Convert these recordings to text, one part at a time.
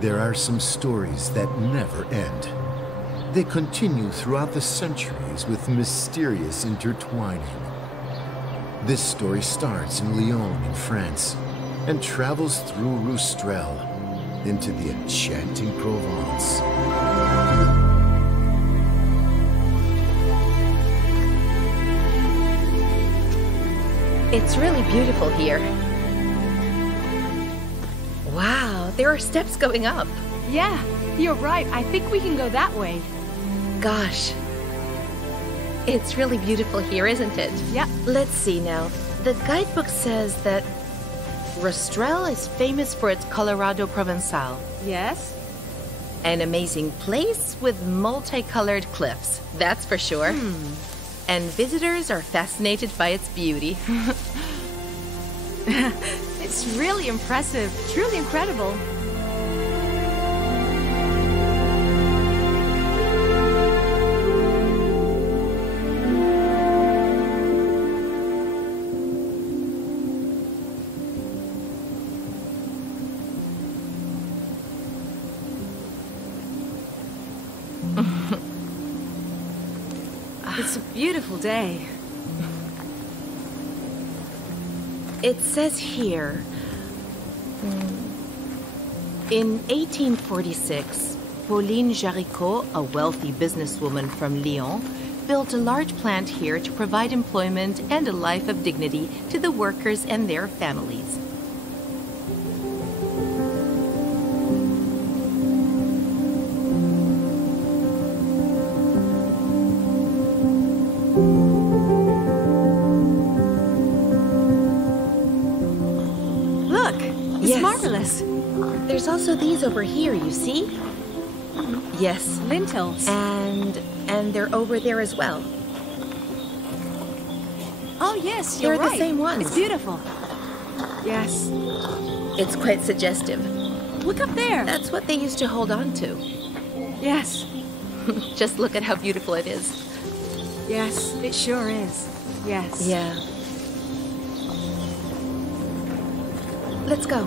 there are some stories that never end. They continue throughout the centuries with mysterious intertwining. This story starts in Lyon in France and travels through Roustrel into the enchanting Provence. It's really beautiful here. Wow, there are steps going up. Yeah, you're right. I think we can go that way. Gosh. It's really beautiful here, isn't it? Yeah. Let's see now. The guidebook says that Roustrel is famous for its Colorado Provençal. Yes? An amazing place with multicolored cliffs, that's for sure. And visitors are fascinated by its beauty. It's really impressive. Truly incredible. It's a beautiful day. It says here, in 1846, Pauliny Jaricot, a wealthy businesswoman from Lyon, built a large plant here to provide employment and a life of dignity to the workers and their families. It's marvelous. There's also these over here, you see? Yes. Lintels. And they're over there as well. Oh, yes, you're They're right. the same ones. It's beautiful. Yes. It's quite suggestive. Look up there. That's what they used to hold on to. Yes. Just look at how beautiful it is. Yes, it sure is. Yes. Yeah. Let's go.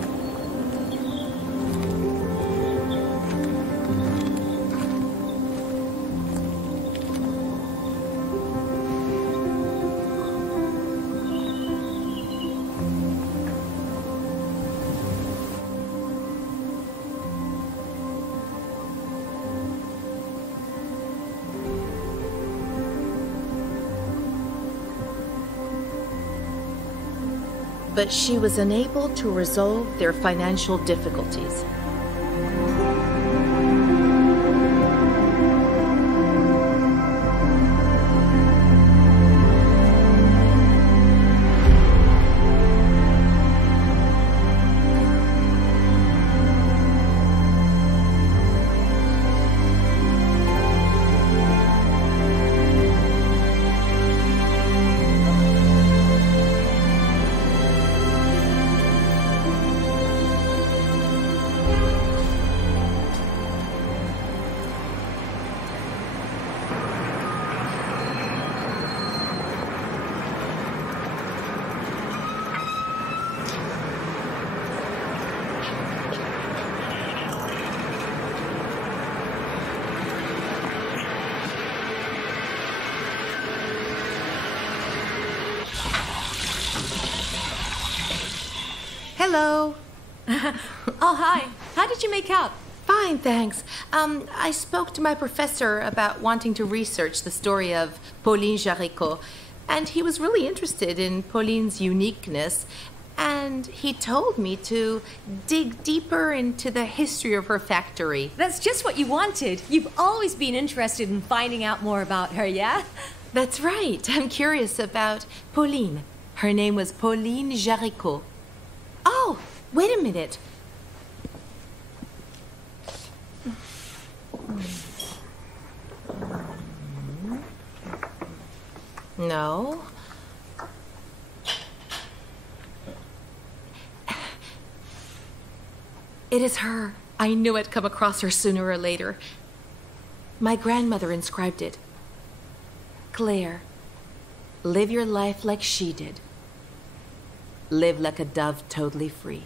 But she was unable to resolve their financial difficulties. Hello. Oh, hi. How did you make out? Fine, thanks. I spoke to my professor about wanting to research the story of Pauliny Jaricot, and he was really interested in Pauline's uniqueness, and he told me to dig deeper into the history of her factory. That's just what you wanted. You've always been interested in finding out more about her, yeah? That's right. I'm curious about Pauline. Her name was Pauliny Jaricot. Oh, wait a minute. No. It is her. I knew I'd come across her sooner or later. My grandmother inscribed it. Claire, live your life like she did. Live like a dove totally free.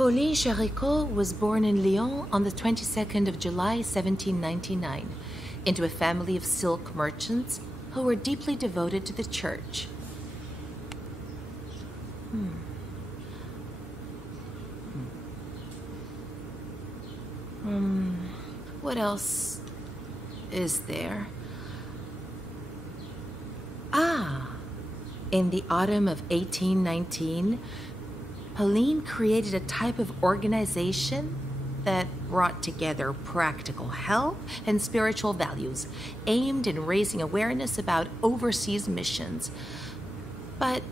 Pauliny Jaricot was born in Lyon on the 22nd of July, 1799, into a family of silk merchants who were deeply devoted to the church. What else is there? In the autumn of 1819, Pauline created a type of organization that brought together practical help and spiritual values, aimed in raising awareness about overseas missions. But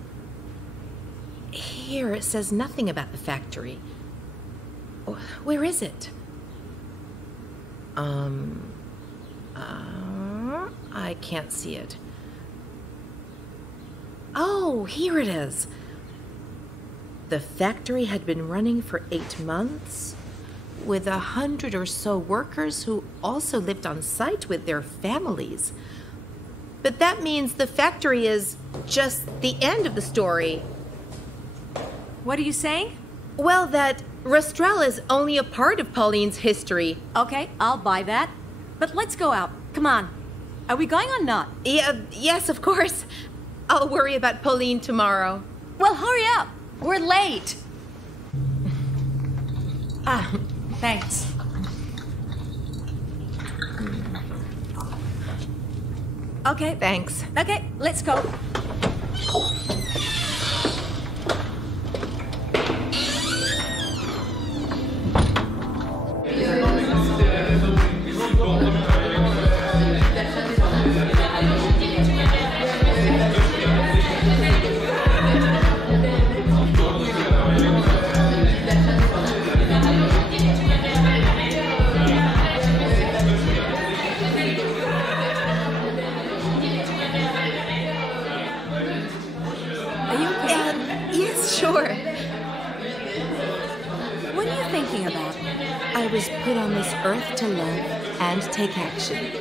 here it says nothing about the factory. Where is it? I can't see it. Oh, here it is. The factory had been running for 8 months, with 100 or so workers who also lived on site with their families. But that means the factory is just the end of the story. What are you saying? Well, that Restral is only a part of Pauline's history. Okay, I'll buy that. But let's go out. Come on. Are we going or not? Yes, of course. I'll worry about Pauline tomorrow. Well, hurry up. We're late. Thanks. Okay. Thanks. Okay, let's go. Sure. What are you thinking about? I was put on this earth to love and take action.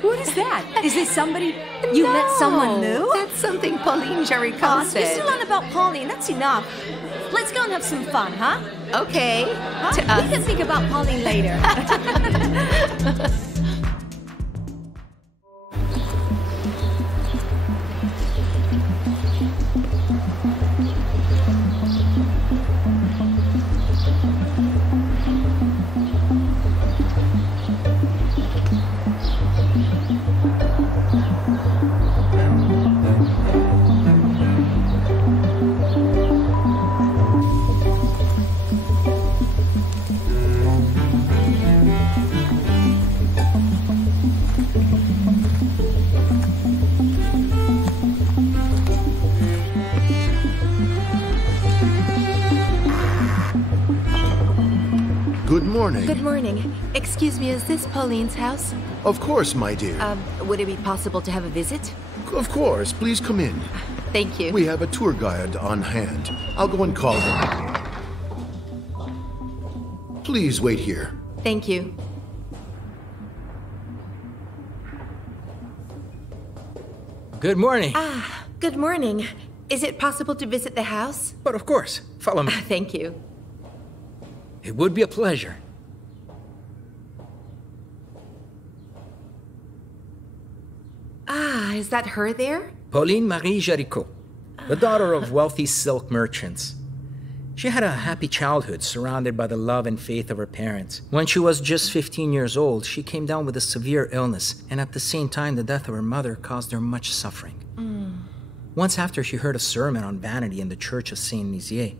What is that? Is this somebody you met someone new? That's something Pauliny Jaricot You're said. still on about Pauline. That's enough. Let's go and have some fun, huh? Okay. Huh? We can think about Pauline later. Good morning. Good morning. Excuse me, is this Pauline's house? Of course, my dear. Would it be possible to have a visit? Of course. Please come in. Thank you. We have a tour guide on hand. I'll go and call him. Please wait here. Thank you. Good morning. Good morning. Is it possible to visit the house? But of course, follow me. Thank you. It would be a pleasure. Is that her there? Pauline Marie Jaricot, the daughter of wealthy silk merchants. She had a happy childhood surrounded by the love and faith of her parents. When she was just 15 years old, she came down with a severe illness, and at the same time, the death of her mother caused her much suffering. Once after she heard a sermon on vanity in the church of Saint Nizier,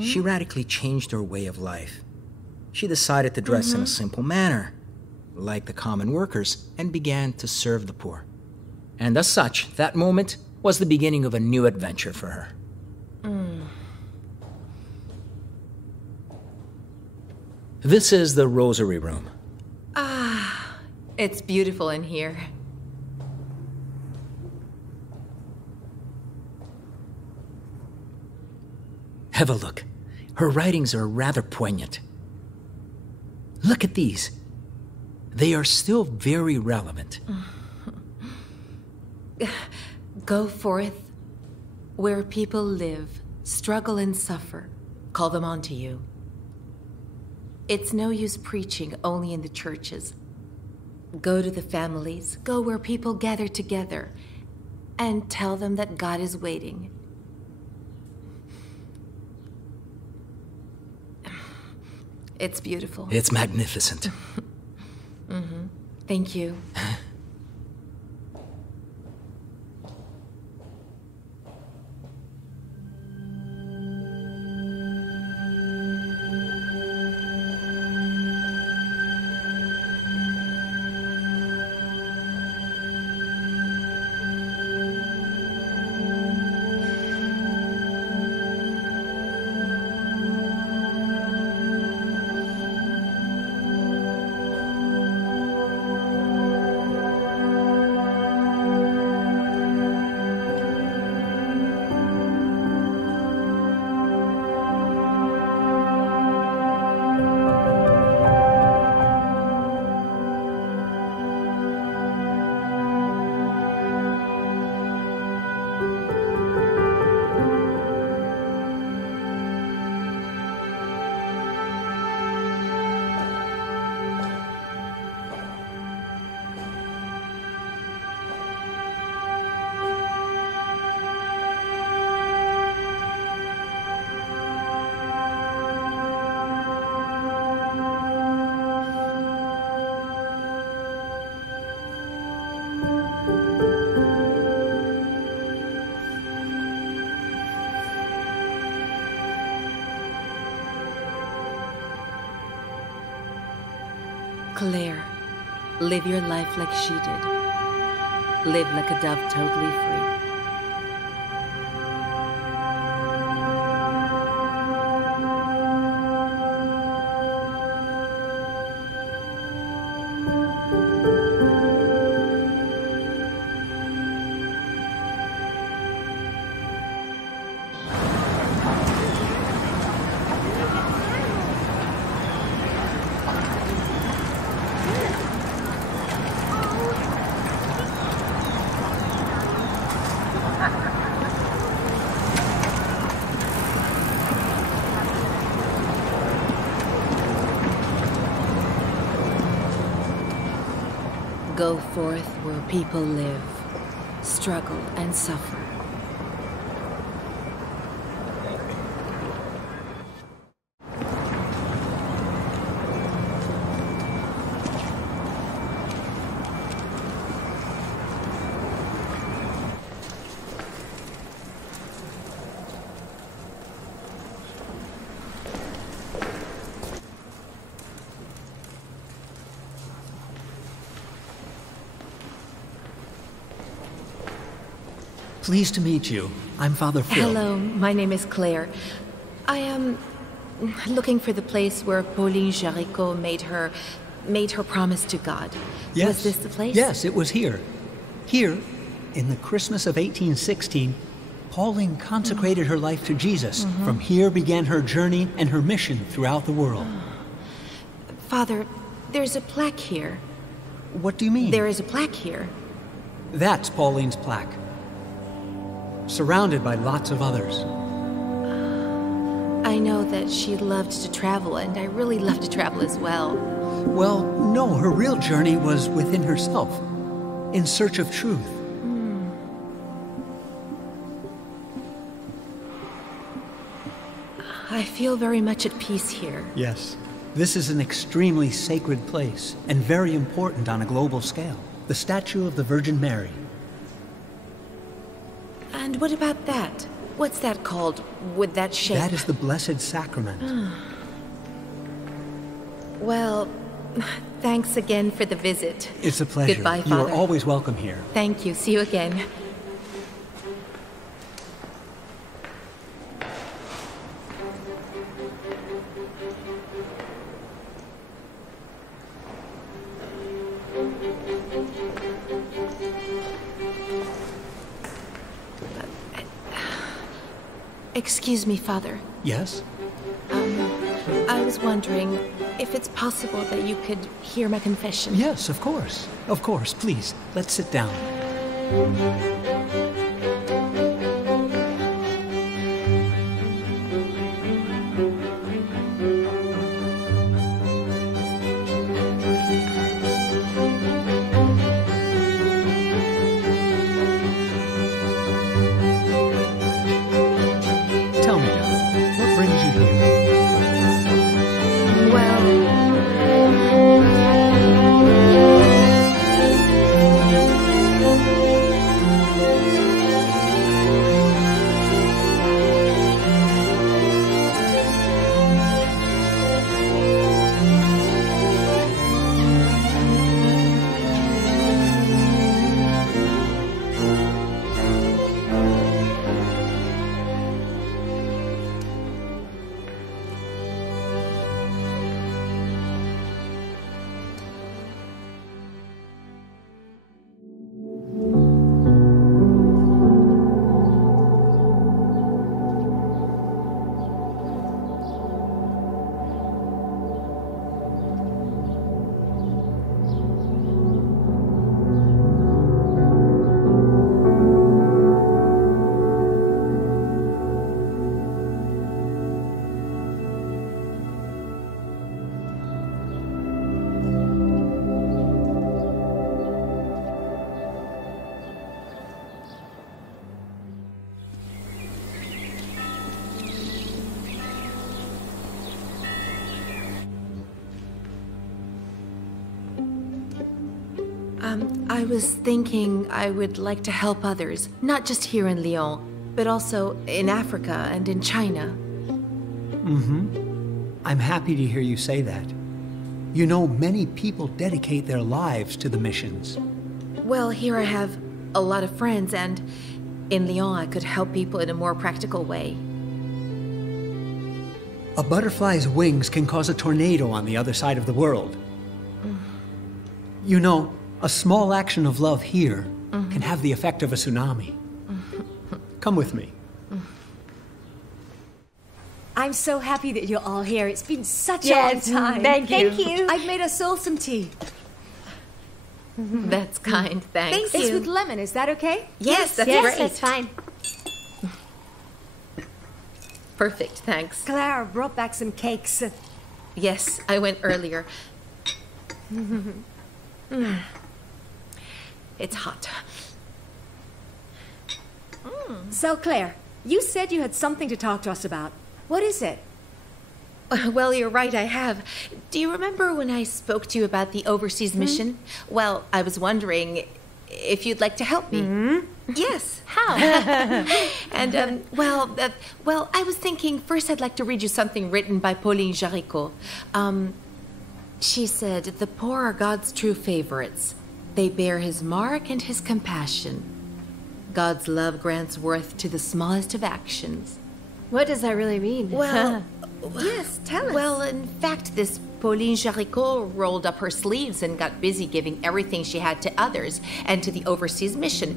she radically changed her way of life. She decided to dress in a simple manner, like the common workers, and began to serve the poor. And as such, that moment was the beginning of a new adventure for her. This is the rosary room. It's beautiful in here. Have a look. Her writings are rather poignant. Look at these. They are still very relevant. Go forth where people live, struggle and suffer. call them on to you. It's no use preaching only in the churches. Go to the families, go where people gather together, and tell them that God is waiting. It's beautiful. It's magnificent. Thank you. Claire, live your life like she did. Live like a dove totally free. Go forth where people live, struggle and suffer. Pleased to meet you. I'm Father Phil. Hello, my name is Claire. I am looking for the place where Pauliny Jaricot made her promise to God. Yes. Was this the place? Yes, it was here. Here, in the Christmas of 1816, Pauline consecrated her life to Jesus. From here began her journey and her mission throughout the world. Father, there's a plaque here. What do you mean? There is a plaque here. That's Pauline's plaque. Surrounded by lots of others. I know that she loved to travel, and I really love to travel as well. Well, no, her real journey was within herself, in search of truth. I feel very much at peace here. Yes. This is an extremely sacred place, and very important on a global scale. The statue of the Virgin Mary. And what about that? What's that called, with that shape? That is the Blessed Sacrament. Well, thanks again for the visit. It's a pleasure. Goodbye, Father. You are always welcome here. Thank you. See you again. Excuse me, Father. Yes? I was wondering if it's possible that you could hear my confession. Yes, of course. Of course. Please, let's sit down. I was thinking I would like to help others, not just here in Lyon, but also in Africa and in China. I'm happy to hear you say that. You know, many people dedicate their lives to the missions. Well, here I have a lot of friends, and in Lyon I could help people in a more practical way. A butterfly's wings can cause a tornado on the other side of the world. You know, a small action of love here can have the effect of a tsunami. Come with me. I'm so happy that you're all here. It's been such a long time. Thank you. I've made us all some tea. That's kind, thanks. It's with lemon. Is that okay? Yes, that's Yes, great. that's fine. Perfect, thanks. Clara brought back some cakes. Yes, I went earlier. It's hot. So, Claire, you said you had something to talk to us about. What is it? Well, you're right, I have. Do you remember when I spoke to you about the overseas mission? Well, I was wondering if you'd like to help me. Yes. How? And, well, I was thinking first I'd like to read you something written by Pauliny Jaricot. She said, "The poor are God's true favorites. They bear his mark and his compassion. God's love grants worth to the smallest of actions." What does that really mean? Well, yes, tell us. Well, in fact, this Pauliny Jaricot rolled up her sleeves and got busy giving everything she had to others and to the overseas mission.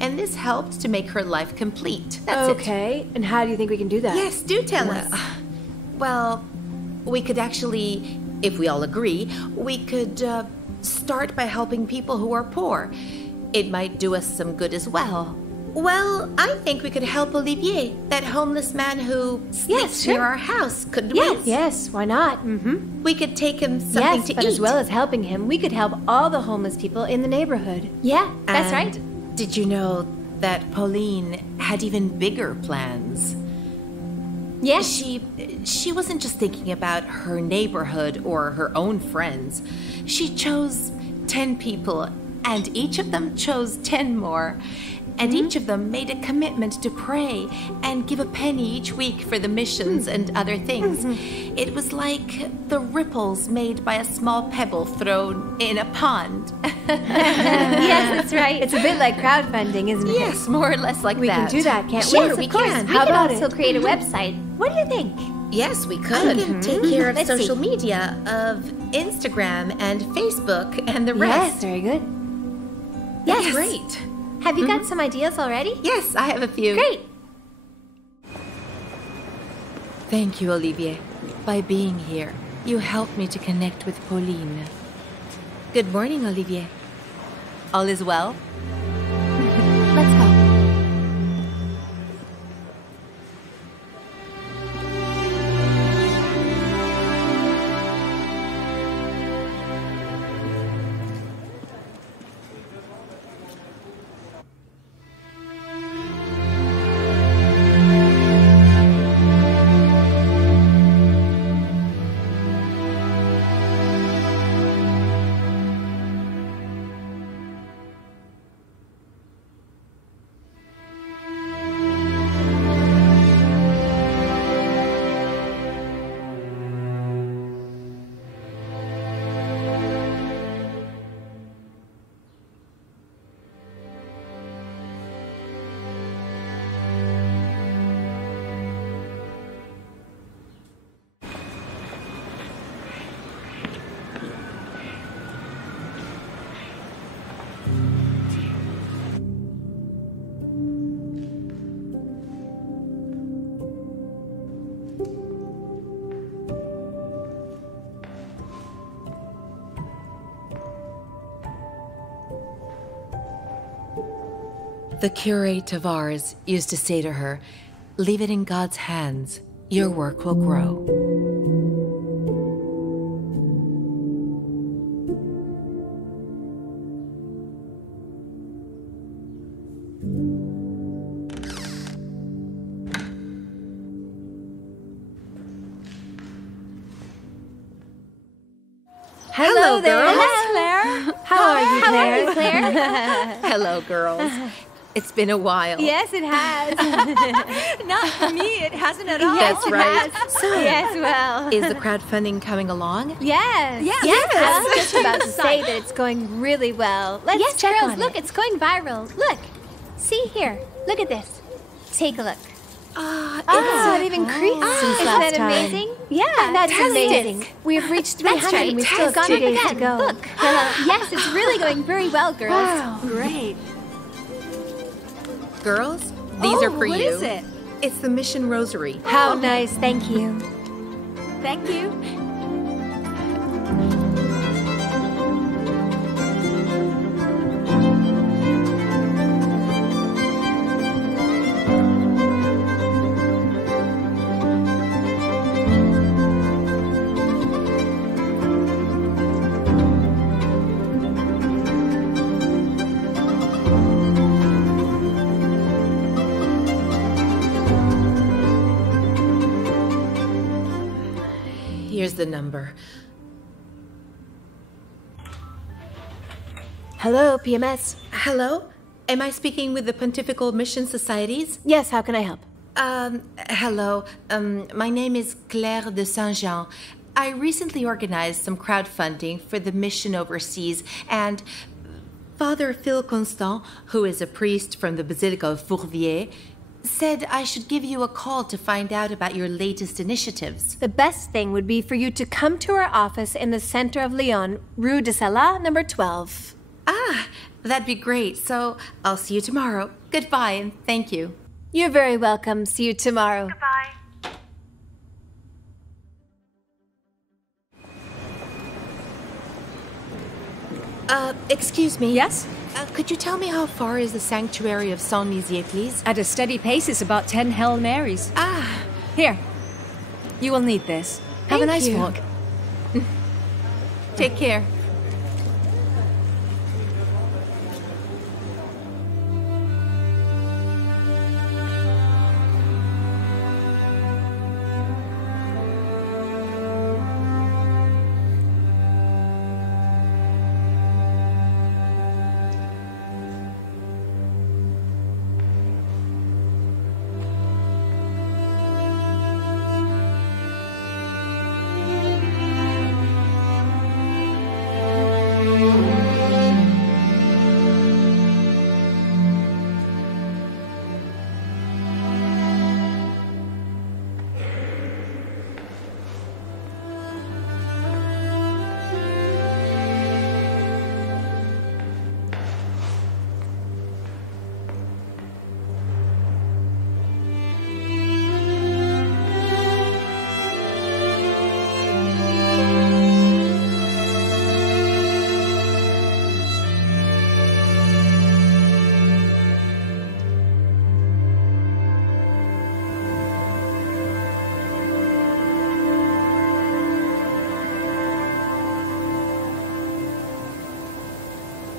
And this helped to make her life complete. That's it. Okay, and how do you think we can do that? Yes, do tell us. Well, we could actually, if we all agree, we could start by helping people who are poor. It might do us some good as well. Well, I think we could help Olivier, that homeless man who sleeps near our house, couldn't we? Yes, why not? We could take him something Yes, to but eat. as well as helping him, we could help all the homeless people in the neighborhood. Yeah, that's right. Did you know that Pauline had even bigger plans? Yes. She wasn't just thinking about her neighborhood or her own friends. She chose 10 people, and each of them chose 10 more. And each of them made a commitment to pray and give a penny each week for the missions and other things. It was like the ripples made by a small pebble thrown in a pond. Yes, that's right. It's a bit like crowdfunding, isn't it? Yes, more or less like We that. can do that, can't we? Sure, Yes, we of course. can. We How can about also it? create a website. What do you think? Yes, we could. We can take care of Let's social see. media, of Instagram and Facebook and the Yes, rest. very good. That's Yes. great. Have you got some ideas already? Yes, I have a few. Great. Thank you, Olivier. By being here, you helped me to connect with Pauline. Good morning, Olivier. All is well? Let's go. The curate of ours used to say to her, "Leave it in God's hands. Your work will grow." Hello, there. girls. Hello, Claire. How are you, Claire? Hello, girls. It's been a while. Yes, it has. Not for me, it hasn't at all. That's right. So, yes, well. Is the crowdfunding coming along? Yes. Yes. I was just about to say that it's going really well. Let's check girls, on look, it's going viral. Look. See here. Look at this. Take a look. It's not even creased since isn't last that time. amazing? Yeah, that's Fantastic. amazing. We have reached 300 That's and we've still got days to fantastic. go. Look. Yes, it's really going very well, girls. Wow. Great. Girls, these are for what you. is it? It's the Mission Rosary. How nice, thank you. Thank you. Here's the number. Hello, PMS. Hello? Am I speaking with the Pontifical Mission Societies? Yes, how can I help? Hello. My name is Claire de Saint-Jean. I recently organized some crowdfunding for the mission overseas, and Father Phil Constant, who is a priest from the Basilica of Fourvière, said I should give you a call to find out about your latest initiatives. The best thing would be for you to come to our office in the center of Lyon, Rue de Salat, number 12. Ah, that'd be great. So I'll see you tomorrow. Goodbye, and thank you. You're very welcome. See you tomorrow. Excuse me. Yes? Could you tell me how far is the sanctuary of Saint-Nizier, please? At a steady pace, it's about 10 Hail Marys. Ah, Here. You will need this. Have a Thank nice you. walk. take care.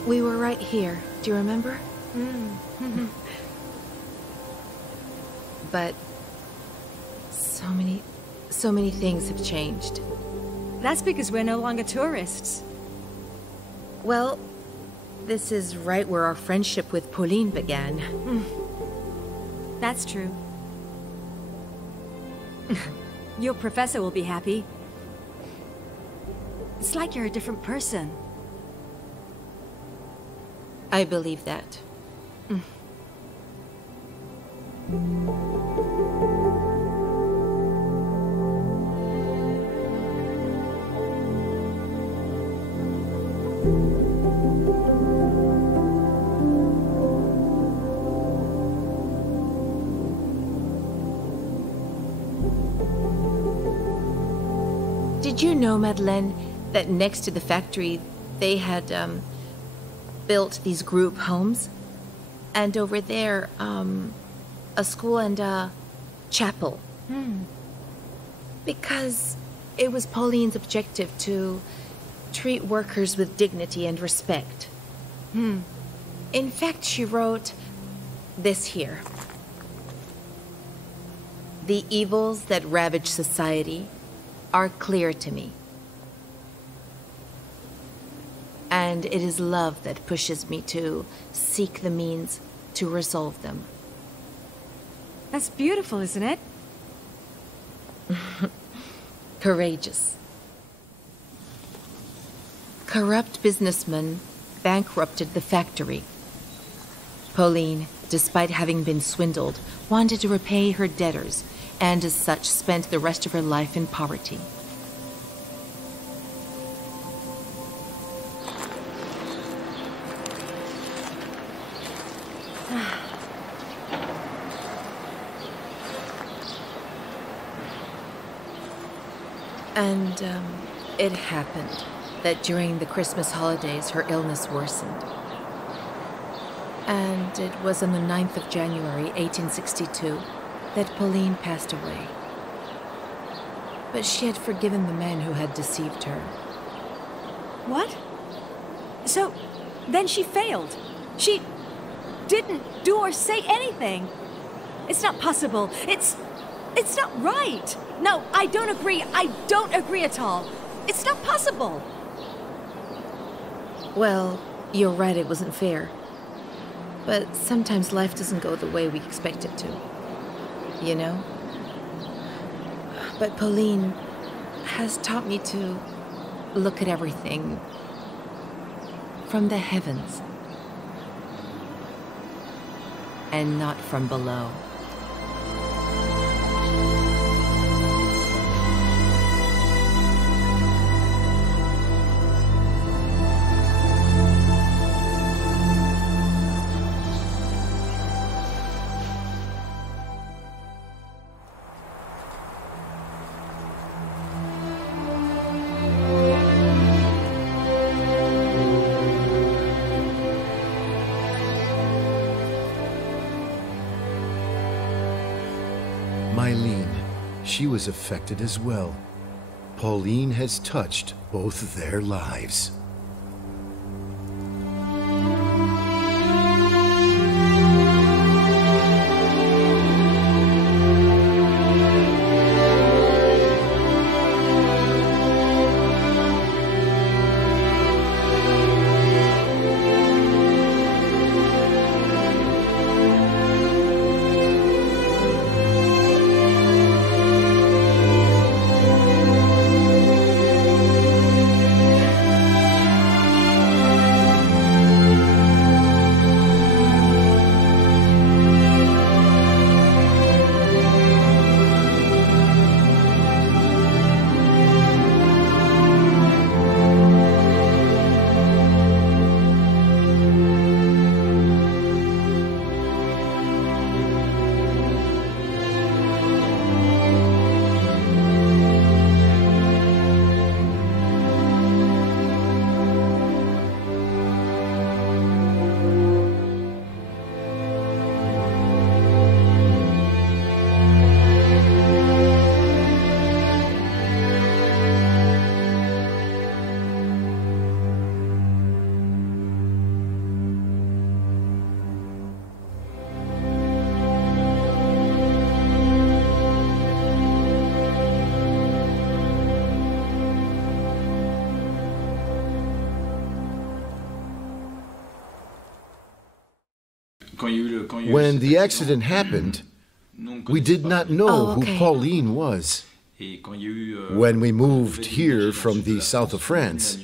We were right here. Do you remember? But so many things have changed. That's because we're no longer tourists. Well, this is right where our friendship with Pauline began. That's true. Your professor will be happy. It's like you're a different person. I believe that. Did you know, Madeleine, that next to the factory, they had, built these group homes? And over there, a school and a chapel. Because it was Pauline's objective to treat workers with dignity and respect. In fact, she wrote this here. The evils that ravage society are clear to me. And it is love that pushes me to seek the means to resolve them. That's beautiful, isn't it? Courageous. Corrupt businessmen bankrupted the factory. Pauline, despite having been swindled, wanted to repay her debtors, and as such spent the rest of her life in poverty. And it happened that during the Christmas holidays her illness worsened. And it was on the 9th of January, 1862, that Pauline passed away. But she had forgiven the man who had deceived her. What? So, then she failed. She didn't do or say anything. It's not possible. It's not right. No, I don't agree. I don't agree at all. It's not possible. Well, you're right, it wasn't fair. But sometimes life doesn't go the way we expect it to. You know? But Pauline has taught me to look at everything from the heavens and not from below. Mayline, she was affected as well. Pauline has touched both their lives. When the accident happened, we did not know who Pauline was. When we moved here from the south of France,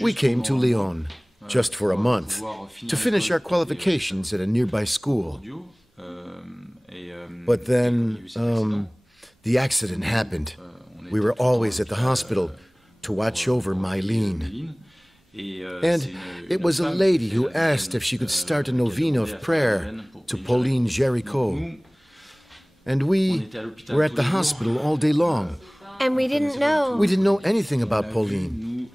we came to Lyon just for a month to finish our qualifications at a nearby school. But then the accident happened. We were always at the hospital to watch over Mayline. And it was a lady who asked if she could start a novena of prayer to Pauliny Jaricot. And we were at the hospital all day long. And we didn't know. We didn't know anything about Pauline.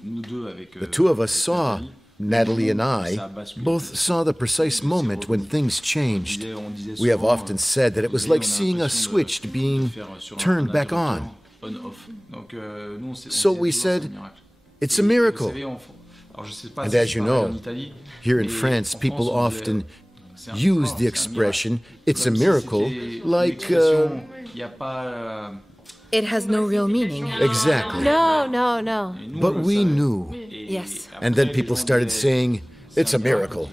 The two of us saw, Natalie and I, both saw the precise moment when things changed. We have often said that it was like seeing a switch being turned back on. So we said, it's a miracle. And as you know, here in France, people often use the expression, it's a miracle, like... It has no real meaning. Exactly. No. But we knew Yes. And then people started saying, it's a miracle.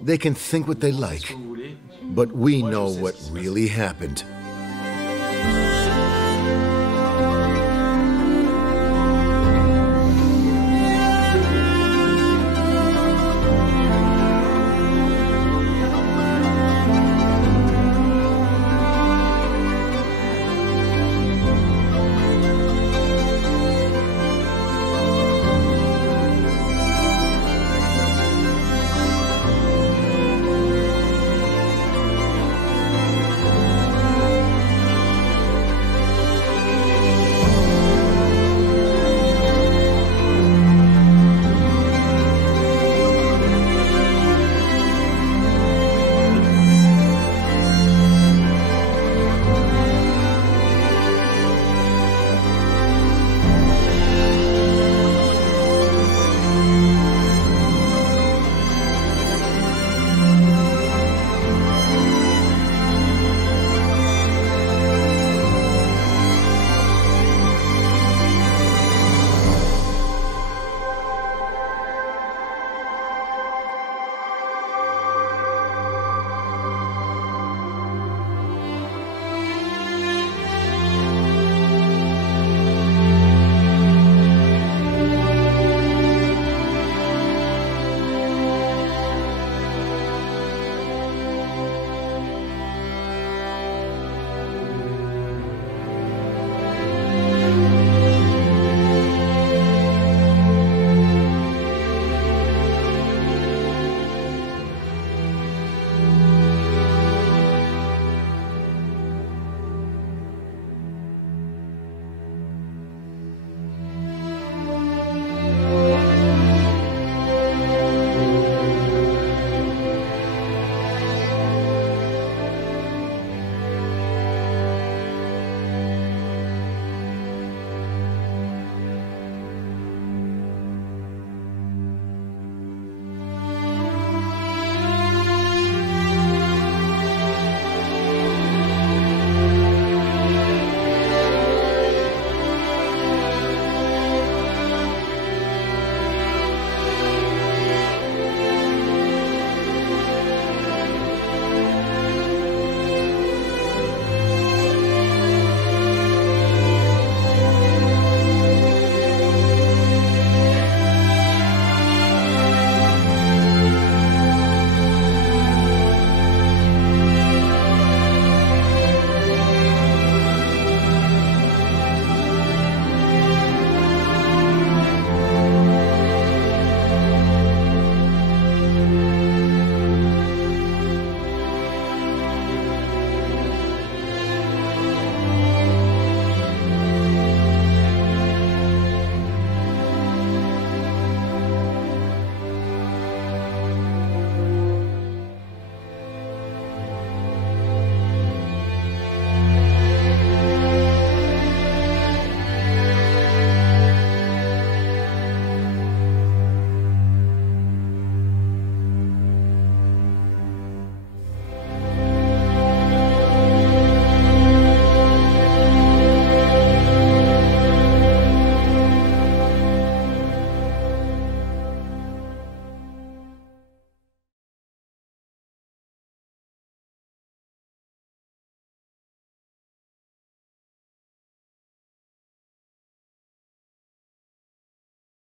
They can think what they like, but we know what really happened.